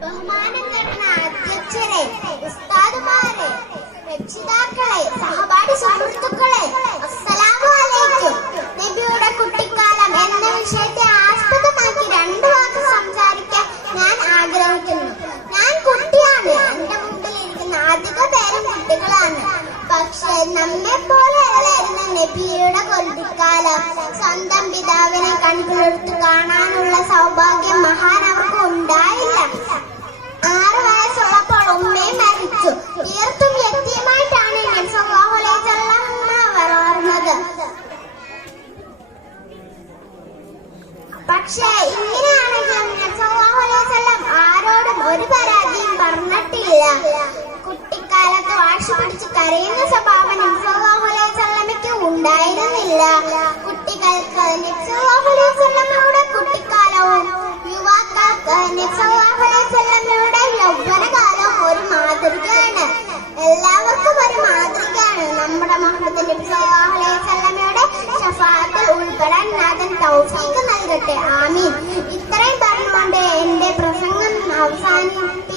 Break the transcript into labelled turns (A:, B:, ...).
A: ബഹുമാനം നിറഞ്ഞ അധ്യക്ഷരെ ഉസ്താദുമാരെ സുഹൃത്തുക്കളെ അസ്സലാമു അലൈക്കും നബിയുടെ കുട്ടിക്കാലം എന്ന വിഷയത്തെ ആസ്പദമാക്കി രണ്ട് ഞാൻ ആഗ്രഹിക്കുന്നു. ഞാൻ കുട്ടിയാണ്. കുട്ടികളാണ്. പക്ഷെ നബിയുടെ കുട്ടിക്കാലം സ്വന്തം പിതാവിനെ കൺകുളിർത്ത് കാണാനുള്ള സൗഭാഗ്യം മഹാനവർക്ക് പക്ഷേ ഇങ്ങനെയാണെങ്കിൽ ആരോടും ഒരു പരാതിയും പറഞ്ഞിട്ടില്ല. കുട്ടിക്കാലത്ത് വാശി പിടിച്ച് കരയുന്ന സ്വഭാവനം സ്വലാഹുലമയ്ക്ക് ഉണ്ടായിരുന്നില്ല. കുട്ടികൾക്ക് നബ്സല്ലാഹുലമയുടെ കുട്ടിക്കാലവും യുവാക്കൾക്ക് നബ്സല്ലാഹുലമയുടെ യൗവനകാലവും ഒരു മാതൃകയാണ്. എല്ലാവർക്കും ഒരു മാതൃകയാണ് നമ്മുടെ മുഹമ്മദ് നബ്സല്ലാഹുലമ Bye.